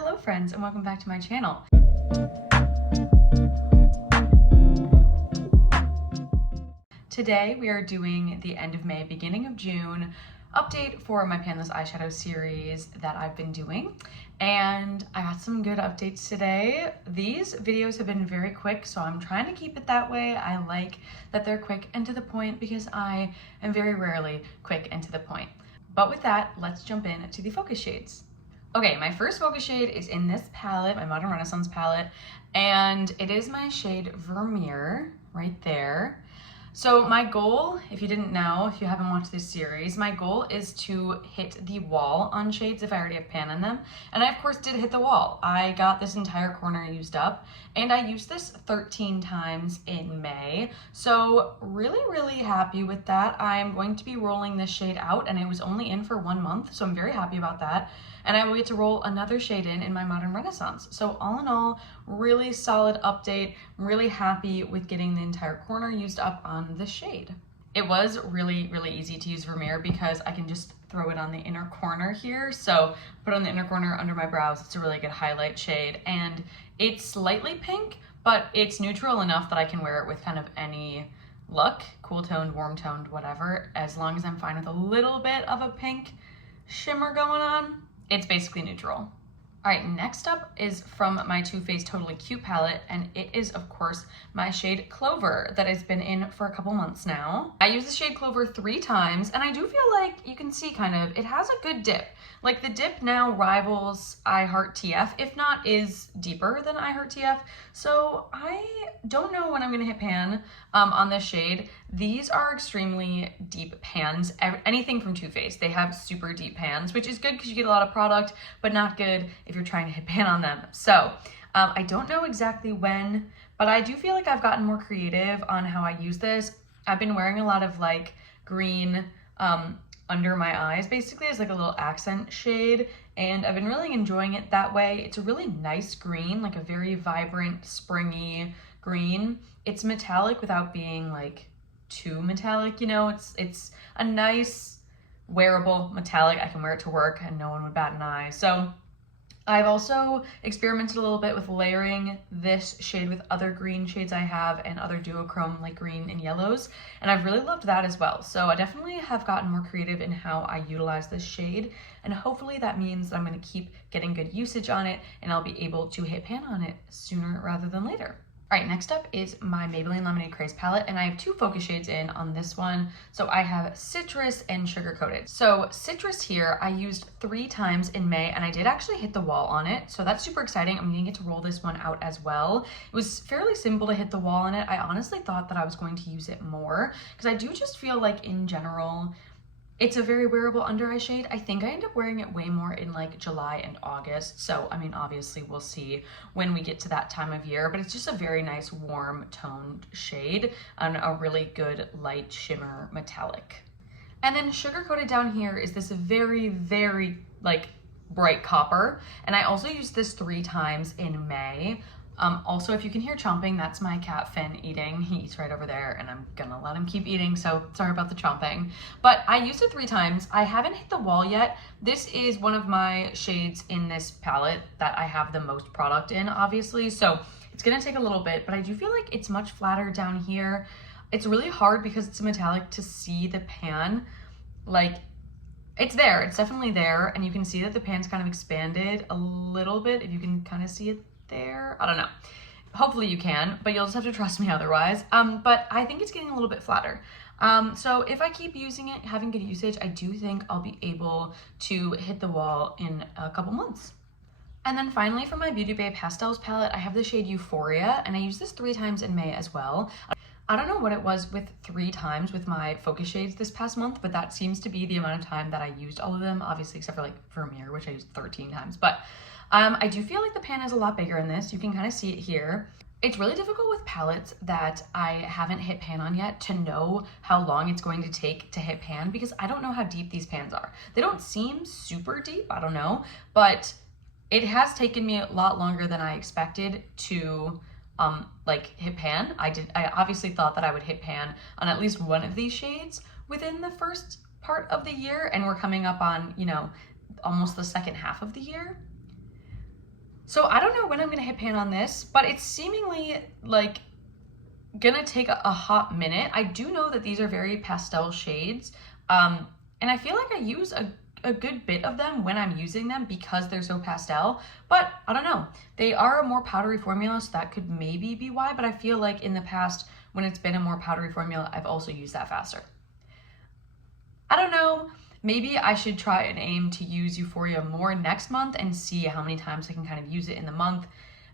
Hello friends and welcome back to my channel. Today we are doing the end of May, beginning of June update for my panless eyeshadow series that I've been doing, and I got some good updates today. These videos have been very quick, so I'm trying to keep it that way. I like that they're quick and to the point because I am very rarely quick and to the point. But with that, let's jump into the focus shades. Okay, my first focus shade is in this palette, my Modern Renaissance palette, and it is my shade Vermeer right there. So my goal, if you didn't know, if you haven't watched this series, my goal is to hit the wall on shades if I already have pan in them. And I of course did hit the wall. I got this entire corner used up, and I used this 13 times in May. So really happy with that. I'm going to be rolling this shade out, and it was only in for 1 month, so I'm very happy about that. And I will get to roll another shade in my Modern Renaissance. So all in all, really solid update. I'm really happy with getting the entire corner used up on this shade. It was really easy to use Vermeer because I can just throw it on the inner corner here. So put it on the inner corner under my brows. It's a really good highlight shade, and it's slightly pink, but it's neutral enough that I can wear it with kind of any look, cool toned, warm toned, whatever, as long as I'm fine with a little bit of a pink shimmer going on. It's basically neutral. All right, next up is from my Too Faced Totally Cute palette, and it is, of course, my shade Clover that has been in for a couple months now. I used the shade Clover 3 times, and I do feel like you can see kind of, it has a good dip. Like the dip now rivals I Heart TF, if not is deeper than I Heart TF. So I don't know when I'm gonna hit pan on this shade. These are extremely deep pans. Anything from Too Faced, they have super deep pans, which is good because you get a lot of product, but not good if you're trying to hit pan on them. So I don't know exactly when, but I do feel like I've gotten more creative on how I use this. I've been wearing a lot of like green under my eyes, basically as like a little accent shade, and I've been really enjoying it that way. It's a really nice green, like a very vibrant, springy green. It's metallic without being like too metallic, you know? It's a nice, wearable metallic. I can wear it to work and no one would bat an eye. So I've also experimented a little bit with layering this shade with other green shades I have and other duochrome like green and yellows, and I've really loved that as well. So I definitely have gotten more creative in how I utilize this shade, and hopefully that means that I'm going to keep getting good usage on it and I'll be able to hit pan on it sooner rather than later. All right, next up is my Maybelline Lemonade Craze palette, and I have 2 focus shades in on this one. So I have Citrus and Sugar Coated. So Citrus here, I used 3 times in May, and I did actually hit the wall on it. So that's super exciting. I'm gonna get to roll this one out as well. It was fairly simple to hit the wall on it. I honestly thought that I was going to use it more because I do just feel like in general, it's a very wearable under eye shade. I think I end up wearing it way more in like July and August. So, I mean, obviously we'll see when we get to that time of year, but it's just a very nice warm toned shade and a really good light shimmer metallic. And then Sugar Coated down here is this very like bright copper. And I also used this 3 times in May. Also, if you can hear chomping, that's my cat Finn eating. He eats right over there, and I'm gonna let him keep eating, so sorry about the chomping. But I used it 3 times. I haven't hit the wall yet. This is one of my shades in this palette that I have the most product in, obviously, so it's gonna take a little bit, but I do feel like it's much flatter down here. It's really hard because it's a metallic to see the pan. Like, it's there, it's definitely there, and you can see that the pan's kind of expanded a little bit, if you can kind of see it there. I don't know. Hopefully you can, but you'll just have to trust me otherwise. But I think it's getting a little bit flatter. So if I keep using it, having good usage, I do think I'll be able to hit the wall in a couple months. And then finally, for my Beauty Bay Pastels palette, I have the shade Euphoria, and I used this 3 times in May as well. I don't know what it was with 3 times with my focus shades this past month, but that seems to be the amount of time that I used all of them, obviously except for like Vermeer, which I used 13 times. But I do feel like the pan is a lot bigger in this. You can kind of see it here. It's really difficult with palettes that I haven't hit pan on yet to know how long it's going to take to hit pan because I don't know how deep these pans are. They don't seem super deep, I don't know, but it has taken me a lot longer than I expected to like hit pan. I obviously thought that I would hit pan on at least one of these shades within the first part of the year, and we're coming up on, you know, almost the second half of the year. So I don't know when I'm gonna hit pan on this, but it's seemingly like gonna take a hot minute. I do know that these are very pastel shades, and I feel like I use a good bit of them when I'm using them because they're so pastel, but I don't know. They are a more powdery formula, so that could maybe be why, but I feel like in the past, when it's been a more powdery formula, I've also used that faster. I don't know. Maybe I should try and aim to use Euphoria more next month and see how many times I can kind of use it in the month.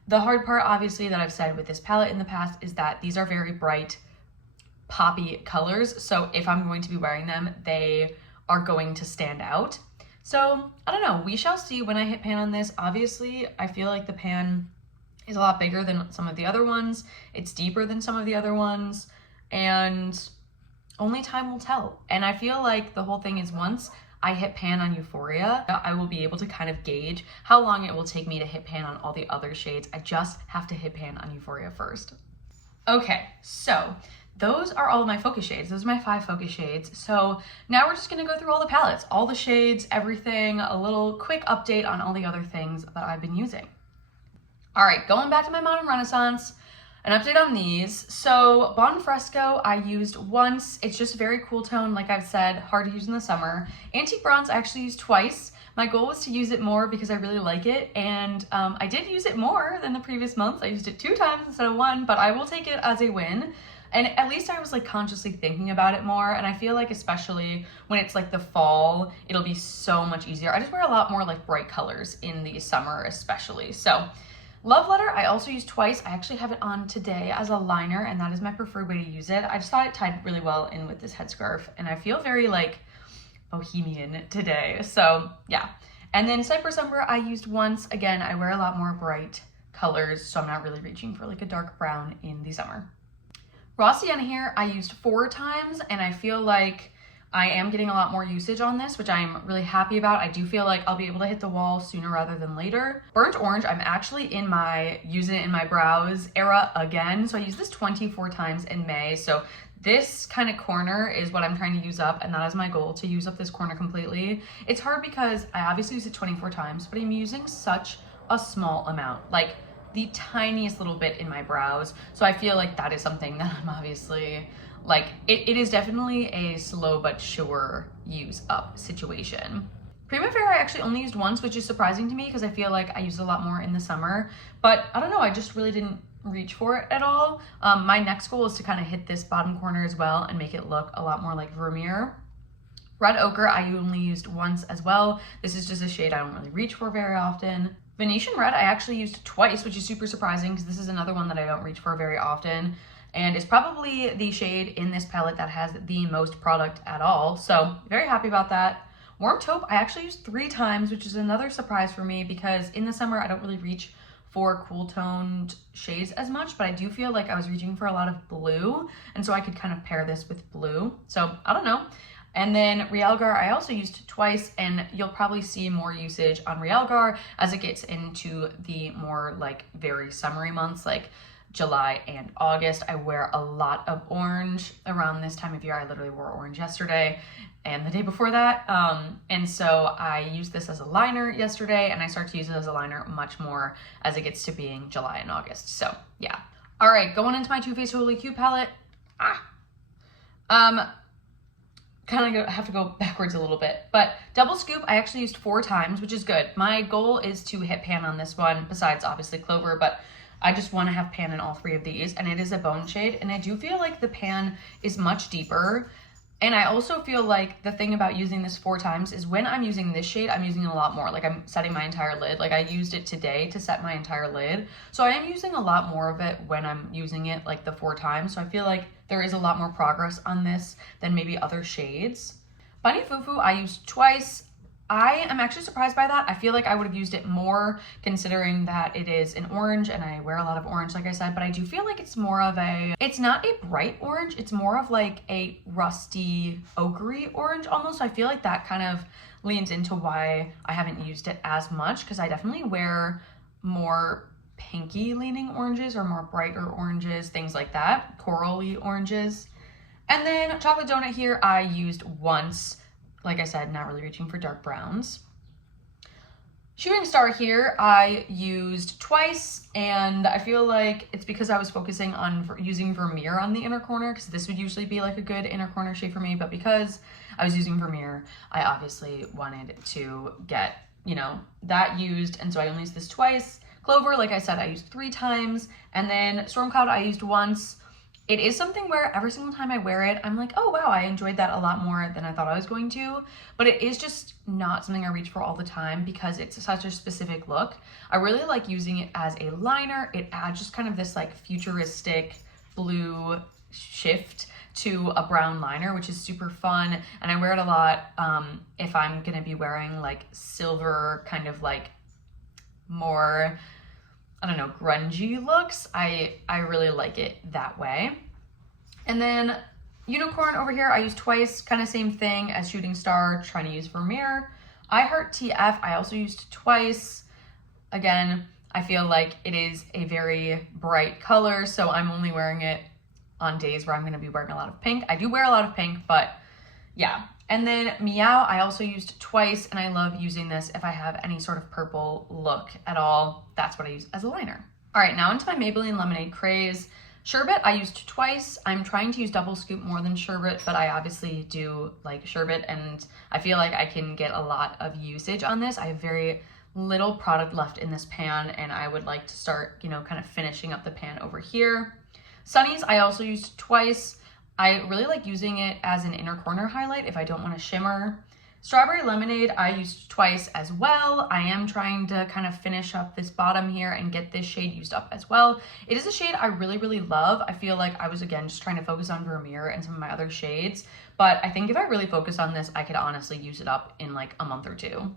The hard part, obviously, that I've said with this palette in the past is that these are very bright, poppy colors. So if I'm going to be wearing them, they are going to stand out. So I don't know. We shall see when I hit pan on this. Obviously, I feel like the pan is a lot bigger than some of the other ones. It's deeper than some of the other ones. And only time will tell. And I feel like the whole thing is once I hit pan on Euphoria, I will be able to kind of gauge how long it will take me to hit pan on all the other shades. I just have to hit pan on Euphoria first. Okay, so those are all of my focus shades. Those are my 5 focus shades. So now we're just gonna go through all the palettes, all the shades, everything, a little quick update on all the other things that I've been using. All right, going back to my Modern Renaissance, an update on these. So Bon Fresco I used once. It's just a very cool tone, like I've said, hard to use in the summer. Antique Bronze I actually used twice. My goal was to use it more because I really like it, and I did use it more than the previous months. I used it 2 times instead of 1, but I will take it as a win. And at least I was like consciously thinking about it more, and I feel like especially when it's like the fall, it'll be so much easier. I just wear a lot more like bright colors in the summer especially. So Love Letter, I also used twice. I actually have it on today as a liner, and that is my preferred way to use it. I just thought it tied really well in with this headscarf, and I feel very like bohemian today. So yeah. And then Cypress Umber I used once. Again, I wear a lot more bright colors, so I'm not really reaching for like a dark brown in the summer. Raw Sienna here I used 4 times, and I feel like I am getting a lot more usage on this, which I'm really happy about. I do feel like I'll be able to hit the wall sooner rather than later. Burnt Orange, I'm actually in my using it in my brows era again. So I used this 24 times in May. So this kind of corner is what I'm trying to use up, and that is my goal, to use up this corner completely. It's hard because I obviously use it 24 times, but I'm using such a small amount, like the tiniest little bit in my brows. So I feel like that is something that I'm obviously like, it is definitely a slow but sure use up situation. Primavera I actually only used once, which is surprising to me because I feel like I use it a lot more in the summer, but I don't know, I just really didn't reach for it at all. My next goal is to kind of hit this bottom corner as well and make it look a lot more like Vermeer. Red Ochre I only used once as well. This is just a shade I don't really reach for very often. Venetian Red I actually used twice, which is super surprising because this is another one that I don't reach for very often. And it's probably the shade in this palette that has the most product at all. So very happy about that. Warm Taupe I actually used 3 times, which is another surprise for me because in the summer I don't really reach for cool toned shades as much, but I do feel like I was reaching for a lot of blue, and so I could kind of pair this with blue. So I don't know. And then Realgar I also used twice, and you'll probably see more usage on Realgar as it gets into the more like very summery months like July and August. I wear a lot of orange around this time of year. I literally wore orange yesterday and the day before that. And so I used this as a liner yesterday, and I start to use it as a liner much more as it gets to being July and August. So yeah. All right, going into my Too Faced Holy Cute palette. Kind of have to go backwards a little bit, but Double Scoop I actually used 4 times, which is good. My goal is to hit pan on this one, besides obviously Clover, but I just want to have pan in all 3 of these, and it is a bone shade, and I do feel like the pan is much deeper. And I also feel like the thing about using this 4 times is when I'm using this shade, I'm using it a lot more. Like I'm setting my entire lid. Like I used it today to set my entire lid. So I am using a lot more of it when I'm using it like the 4 times. So I feel like there is a lot more progress on this than maybe other shades. Bunny Fufu I used twice. I am actually surprised by that. I feel like I would have used it more considering that it is an orange and I wear a lot of orange, like I said, but I do feel like it's more of it's not a bright orange, it's more of like a rusty ochre orange almost. I feel like that kind of leans into why I haven't used it as much, because I definitely wear more pinky leaning oranges or more brighter oranges, things like that, corally oranges. And then Chocolate Donut here I used once. Like I said, not really reaching for dark browns. Shooting Star here, I used twice, and I feel like it's because I was focusing on using Vermeer on the inner corner, because this would usually be like a good inner corner shade for me, but because I was using Vermeer, I obviously wanted to get, you know, that used, and so I only used this twice. Clover, like I said, I used 3 times, and then Storm Cloud I used once. It is something where every single time I wear it, I'm like, oh wow, I enjoyed that a lot more than I thought I was going to. But it is just not something I reach for all the time because it's such a specific look. I really like using it as a liner. It adds just kind of this like futuristic blue shift to a brown liner, which is super fun. And I wear it a lot if I'm gonna be wearing like silver kind of like more, I don't know, grungy looks. I really like it that way. And then Unicorn over here, I used twice, kind of same thing as Shooting Star, trying to use Vermeer. I Heart TF, I also used twice. Again, I feel like it is a very bright color, so I'm only wearing it on days where I'm gonna be wearing a lot of pink. I do wear a lot of pink, but yeah. And then Meow, I also used twice, and I love using this if I have any sort of purple look at all. That's what I use as a liner. All right, now into my Maybelline Lemonade Craze. Sherbet, I used twice. I'm trying to use double scoop more than sherbet, but I obviously do like sherbet, and I feel like I can get a lot of usage on this. I have very little product left in this pan, and I would like to start, you know, kind of finishing up the pan over here. Sunnies, I also used twice. I really like using it as an inner corner highlight if I don't want to shimmer. Strawberry Lemonade, I used twice as well. I am trying to kind of finish up this bottom here and get this shade used up as well. It is a shade I really, really love. I feel like I was, again, just trying to focus on Vermeer and some of my other shades, but I think if I really focus on this, I could honestly use it up in like a month or 2.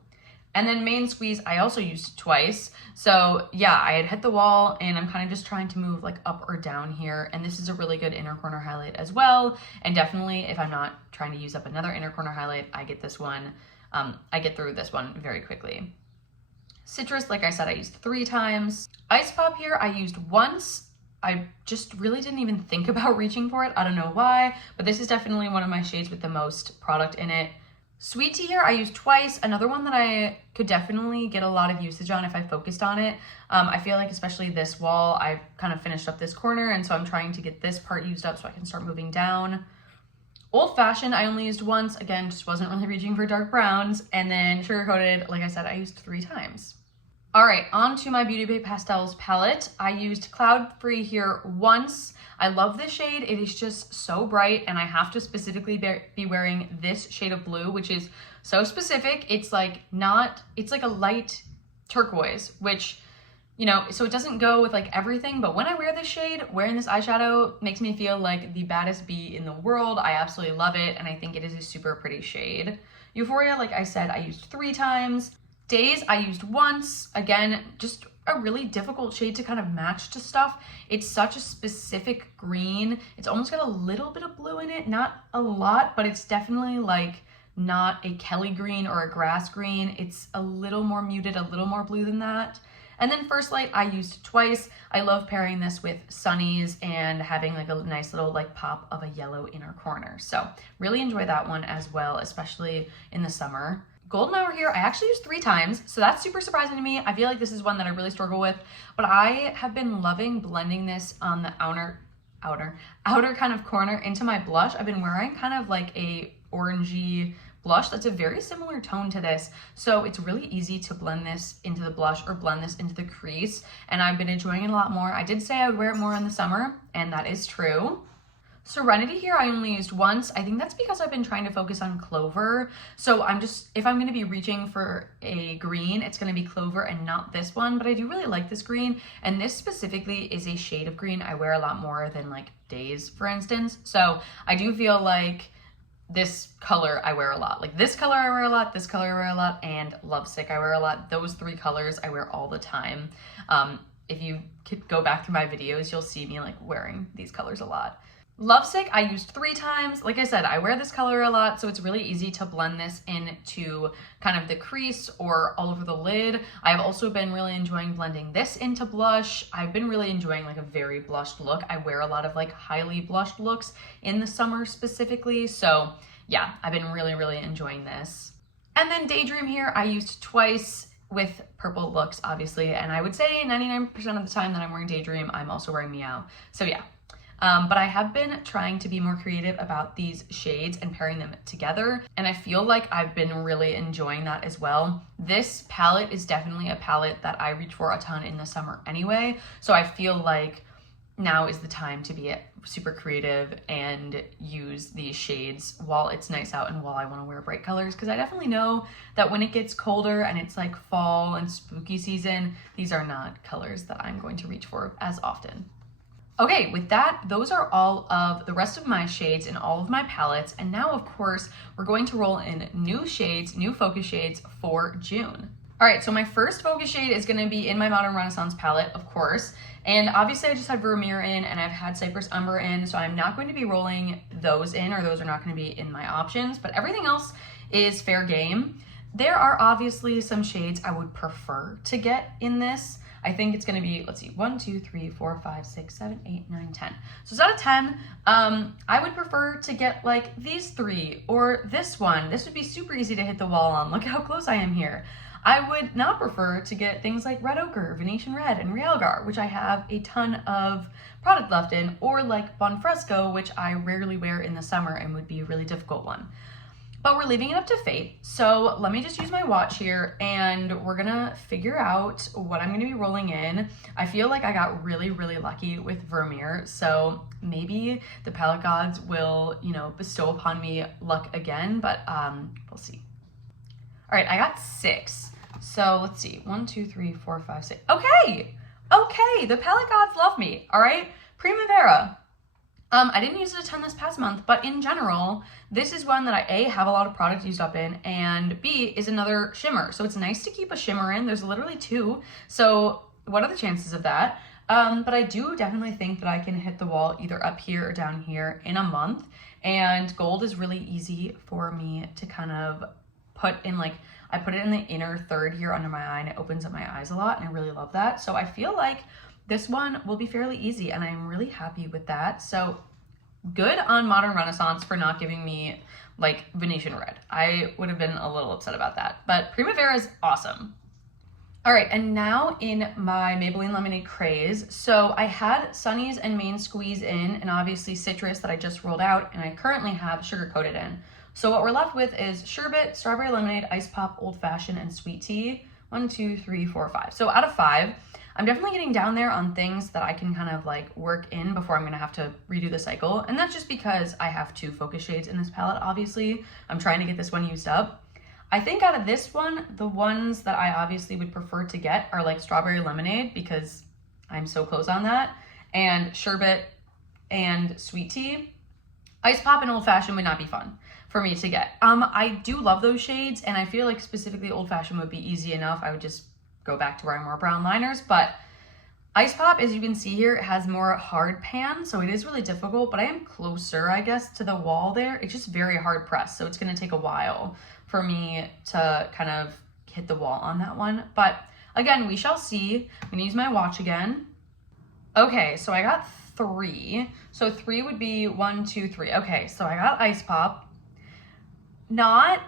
And then Main Squeeze, I also used twice. So yeah, I had hit the wall, and I'm kind of just trying to move like up or down here. And this is a really good inner corner highlight as well. And definitely if I'm not trying to use up another inner corner highlight, I get this one, I get through this one very quickly. Citrus, like I said, I used 3 times. Ice Pop here, I used once. I just really didn't even think about reaching for it. I don't know why, but this is definitely one of my shades with the most product in it. Sweet Tea here, I used twice. Another one that I could definitely get a lot of usage on if I focused on it. I feel like especially this wall, I've kind of finished up this corner, and so I'm trying to get this part used up so I can start moving down. Old Fashioned, I only used once. Again, just wasn't really reaching for dark browns. And then Sugar Coated, like I said, I used 3 times. All right, on to my Beauty Bay Pastels palette. I used Cloud Free here once. I love this shade. It is just so bright, and I have to specifically be wearing this shade of blue, which is so specific. It's like it's like a light turquoise, which, you know, so it doesn't go with like everything, but when I wear this shade, wearing this eyeshadow makes me feel like the baddest bee in the world. I absolutely love it, and I think it is a super pretty shade. Euphoria, like I said, I used 3 times. Days, I used once. Again, just a really difficult shade to kind of match to stuff. It's such a specific green. It's almost got a little bit of blue in it, not a lot, but it's definitely like not a Kelly green or a grass green. It's a little more muted, a little more blue than that. And then First Light, I used twice. I love pairing this with Sunnies and having like a nice little like pop of a yellow inner corner. So really enjoy that one as well, especially in the summer. Golden Hour here, I actually used 3 times, so that's super surprising to me. I feel like this is one that I really struggle with, but I have been loving blending this on the outer kind of corner into my blush. I've been wearing kind of like a orangey blush that's a very similar tone to this, so it's really easy to blend this into the blush or blend this into the crease, and I've been enjoying it a lot more. I did say I would wear it more in the summer, and that is true. Serenity here, I only used once. I think that's because I've been trying to focus on Clover. So if I'm gonna be reaching for a green, it's gonna be Clover and not this one, but I do really like this green. And this specifically is a shade of green I wear a lot more than like Days, for instance. So I do feel like this color I wear a lot. Like this color I wear a lot, this color I wear a lot, and Lovesick I wear a lot. Those 3 colors I wear all the time. If you could go back through my videos, you'll see me like wearing these colors a lot. Lovesick, I used 3 times. Like I said, I wear this color a lot, so it's really easy to blend this into kind of the crease or all over the lid. I've also been really enjoying blending this into blush. I've been really enjoying like a very blushed look. I wear a lot of like highly blushed looks in the summer specifically, so yeah, I've been really, really enjoying this. And then Daydream here, I used twice. with purple looks, obviously, and I would say 99% of the time that I'm wearing Daydream, I'm also wearing Meow. So yeah. But I have been trying to be more creative about these shades and pairing them together, and I feel like I've been really enjoying that as well. This palette is definitely a palette that I reach for a ton in the summer anyway, so I feel like now is the time to be super creative and use these shades while it's nice out and while I want to wear bright colors, because I definitely know that when it gets colder and it's like fall and spooky season, these are not colors that I'm going to reach for as often. Okay, with that, those are all of the rest of my shades in all of my palettes, and now of course we're going to roll in new shades, new focus shades for June. All right, so my first focus shade is going to be in my Modern Renaissance palette, of course. And obviously I just had Vermeer in and I've had Cypress Umber in, so I'm not going to be rolling those in, or those are not going to be in my options, but everything else is fair game. There are obviously some shades I would prefer to get in this. I think it's going to be, let's see, 1, 2, 3, 4, 5, 6, 7, 8, 9, 10. So it's out of 10. I would prefer to get like these 3 or this one. This would be super easy to hit the wall on. Look how close I am here. I would not prefer to get things like Red Ochre, Venetian Red, and Realgar, which I have a ton of product left in, or like Bonfresco, which I rarely wear in the summer and would be a really difficult one. But we're leaving it up to fate, so let me just use my watch here and we're gonna figure out what I'm gonna be rolling in. I feel like I got really, really lucky with Vermeer, so maybe the palette gods will, you know, bestow upon me luck again, but we'll see. All right, I got 6. So let's see, 1, 2, 3, 4, 5, 6. Okay, the palette gods love me, all right? Primavera. I didn't use it a ton this past month, but in general, this is one that I, A, have a lot of product used up in, and B, is another shimmer. So it's nice to keep a shimmer in. There's literally 2. So what are the chances of that? But I do definitely think that I can hit the wall either up here or down here in a month. And gold is really easy for me to kind of put in, like, I put it in the inner third here under my eye and it opens up my eyes a lot, and I really love that. So I feel like this one will be fairly easy and I'm really happy with that. So good on Modern Renaissance for not giving me like Venetian Red. I would have been a little upset about that, but Primavera is awesome. All right, and now in my Maybelline Lemonade Craze. So I had Sunnies and Main Squeeze in, and obviously Citrus that I just rolled out, and I currently have Sugar Coated in. So what we're left with is Sherbet, Strawberry Lemonade, Ice Pop, Old Fashioned, and Sweet Tea. 1, 2, 3, 4, 5. So out of 5, I'm definitely getting down there on things that I can kind of like work in before I'm gonna have to redo the cycle. And that's just because I have 2 focus shades in this palette, obviously. I'm trying to get this one used up. I think out of this one, the ones that I obviously would prefer to get are like Strawberry Lemonade, because I'm so close on that, and Sherbet and Sweet Tea. Ice Pop and Old Fashioned would not be fun for me to get. I do love those shades, and I feel like specifically Old Fashioned would be easy enough. I would just go back to wearing more brown liners, but Ice Pop, as you can see here, has more hard pan, so it is really difficult, but I am closer, I guess, to the wall there. It's just very hard pressed, so it's gonna take a while for me to kind of hit the wall on that one. But again, we shall see. I'm gonna use my watch again. Okay, so I got 3. So 3 would be 1, 2, 3. Okay, so I got Ice Pop. Not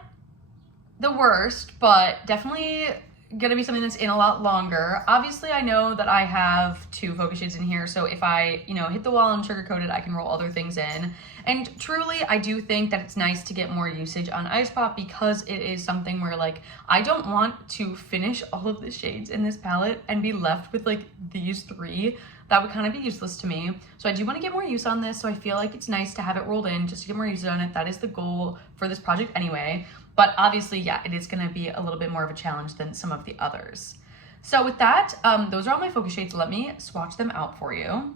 the worst, but definitely gonna be something that's in a lot longer. Obviously, I know that I have 2 focus shades in here, so if I, you know, hit the wall and sugar coated, I can roll other things in. And truly, I do think that it's nice to get more usage on Ice Pop, because it is something where, like, I don't want to finish all of the shades in this palette and be left with like these 3. That would kind of be useless to me. So I do want to get more use on this, so I feel like it's nice to have it rolled in just to get more usage on it. That is the goal for this project anyway. But obviously, yeah, it is going to be a little bit more of a challenge than some of the others. So with that, those are all my focus shades. Let me swatch them out for you.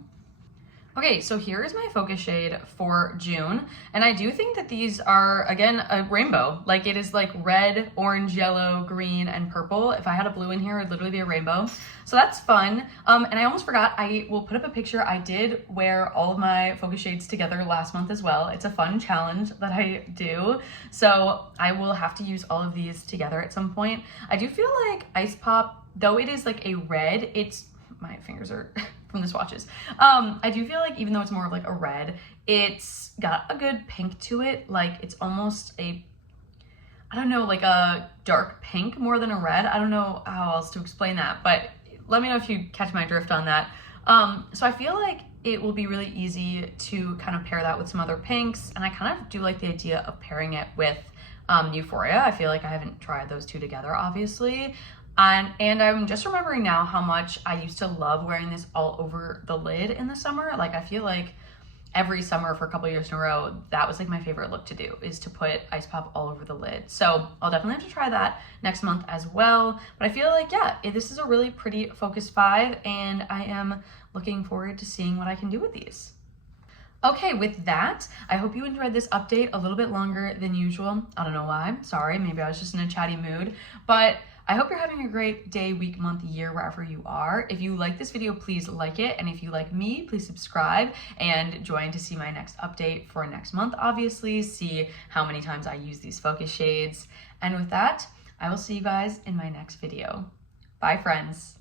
Okay, so here is my focus shade for June, and I do think that these are, again, a rainbow. Like, it is like red, orange, yellow, green, and purple. If I had a blue in here, it would literally be a rainbow. So that's fun. And I almost forgot, I will put up a picture. I did wear all of my focus shades together last month as well. It's a fun challenge that I do. So I will have to use all of these together at some point. I do feel like Ice Pop, though it is like a red, it's, my fingers are from the swatches. I do feel like even though it's more of like a red, it's got a good pink to it. Like, it's almost a, I don't know, like a dark pink more than a red. I don't know how else to explain that, but let me know if you catch my drift on that. So I feel like it will be really easy to kind of pair that with some other pinks, and I kind of do like the idea of pairing it with Euphoria. I feel like I haven't tried those two together, obviously. And I'm just remembering now how much I used to love wearing this all over the lid in the summer. Like, I feel like every summer for a couple years in a row, that was like my favorite look to do, is to put Ice Pop all over the lid. So I'll definitely have to try that next month as well. But I feel like, yeah, this is a really pretty Focus 5, and I am looking forward to seeing what I can do with these. Okay, with that, I hope you enjoyed this update a little bit longer than usual. I don't know why, sorry, maybe I was just in a chatty mood, but I hope you're having a great day, week, month, year, wherever you are. If you like this video, please like it. And if you like me, please subscribe and join to see my next update for next month, obviously. See how many times I use these focus shades. And with that, I will see you guys in my next video. Bye, friends.